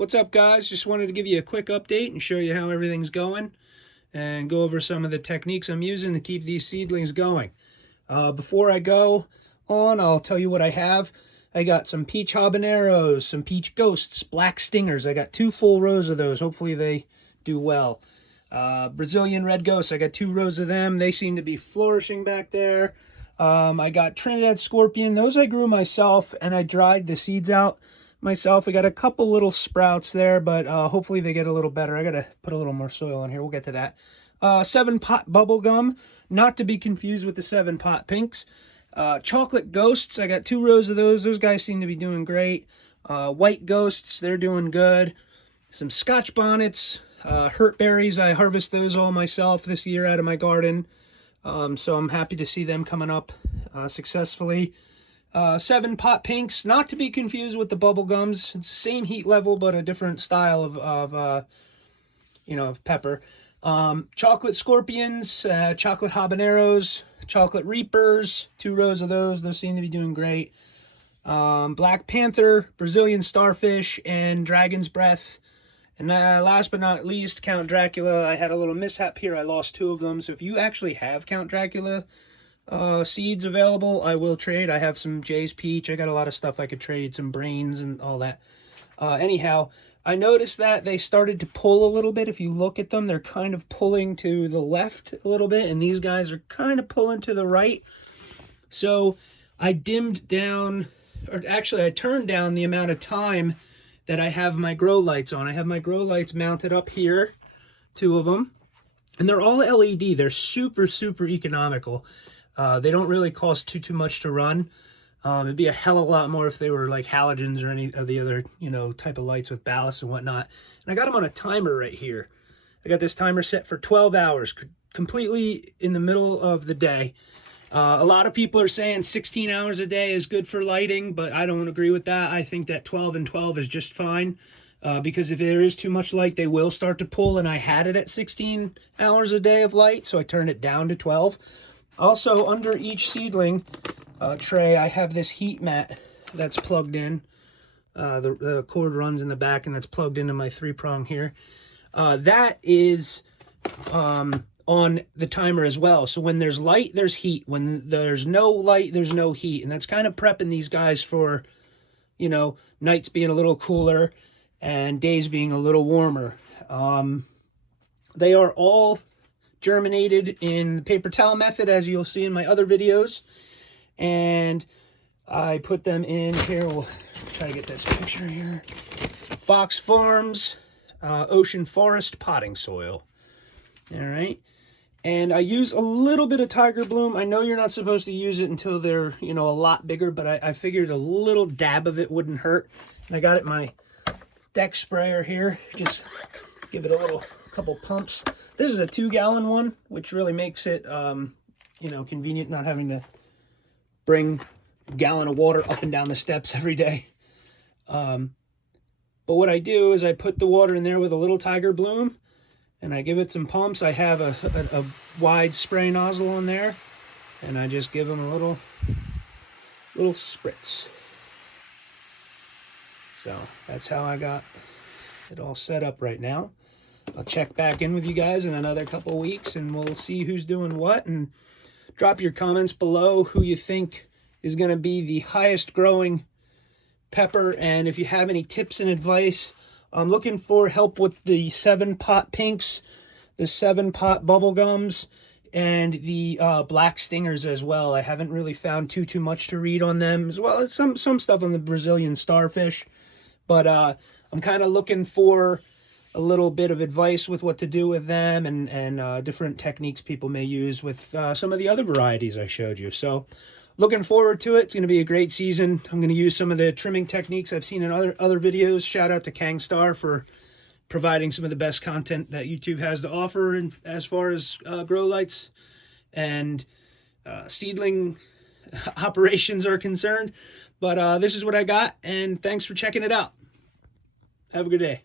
What's up, guys? Just wanted to give you a quick update and show you how everything's going and go over some of the techniques I'm using to keep these seedlings going. Before I go on, I'll tell you what I have. I got some peach habaneros, some peach ghosts, black stingers. I got 2 full rows of those. Hopefully they do well. Brazilian red ghosts. I got 2 rows of them. They seem to be flourishing back there. I got Trinidad scorpion. Those I grew myself, and I dried the seeds out myself. I got a couple little sprouts there, but hopefully they get a little better. I gotta put a little more soil in here. We'll get to that. 7-pot bubble gum, not to be confused with the 7-pot pinks. Chocolate ghosts, I got 2 rows of those. Those guys seem to be doing great. White ghosts, they're doing good. Some scotch bonnets, hurt berries. I harvest those all myself this year out of my garden. So I'm happy to see them coming up successfully. 7-pot pinks, not to be confused with the bubble gums. It's the same heat level, but a different style of pepper. Chocolate scorpions, chocolate habaneros, chocolate reapers, 2 rows of those. Those seem to be doing great. Black panther, Brazilian starfish, and dragon's breath. And last but not least, Count Dracula. I had a little mishap here. I lost 2 of them. So if you actually have Count Dracula seeds available, I will trade. I have some Jay's Peach. I got a lot of stuff I could trade, some brains and all that. Anyhow, I noticed that they started to pull a little bit. If you look at them, they're kind of pulling to the left a little bit, and these guys are kind of pulling to the right. So I dimmed down, or actually I turned down the amount of time that I have my grow lights on. I have my grow lights mounted up here, 2 of them, and they're all LED. They're super, super economical. They don't really cost too much to run. It'd be a hell of a lot more if they were like halogens or any of the other, type of lights with ballast and whatnot. And I got them on a timer right here. I got this timer set for 12 hours, completely in the middle of the day. A lot of people are saying 16 hours a day is good for lighting, but I don't agree with that. I think that 12 and 12 is just fine. Because if there is too much light, they will start to pull, and I had it at 16 hours a day of light, so I turned it down to 12. Also, under each seedling tray, I have this heat mat that's plugged in. The cord runs in the back, and that's plugged into my 3-prong here. That is on the timer as well. So when there's light, there's heat. When there's no light, there's no heat. And that's kind of prepping these guys for, nights being a little cooler and days being a little warmer. They are all germinated in the paper towel method, as you'll see in my other videos, and I put them in here. We'll try to get this picture here. Fox Farms Ocean Forest potting soil. All right, and I use a little bit of Tiger Bloom. I know you're not supposed to use it until they're a lot bigger, but I figured a little dab of it wouldn't hurt. And I got it in my deck sprayer here. Just give it a couple pumps. This is a 2-gallon one, which really makes it, convenient, not having to bring a gallon of water up and down the steps every day. But what I do is I put the water in there with a little Tiger Bloom, and I give it some pumps. I have a wide spray nozzle in there, and I just give them a little spritz. So that's how I got it all set up right now. I'll check back in with you guys in another couple weeks, and we'll see who's doing what, and drop your comments below who you think is going to be the highest growing pepper. And if you have any tips and advice, I'm looking for help with the 7-pot pinks, the 7-pot bubble gums, and the black stingers as well. I haven't really found too much to read on them, as well as some stuff on the Brazilian starfish. But I'm kind of looking for a little bit of advice with what to do with them, and different techniques people may use with some of the other varieties I showed you. So looking forward to it. It's going to be a great season. I'm going to use some of the trimming techniques I've seen in other videos. Shout out to Kangstar for providing some of the best content that YouTube has to offer as far as grow lights and seedling operations are concerned. But this is what I got, and thanks for checking it out. Have a good day.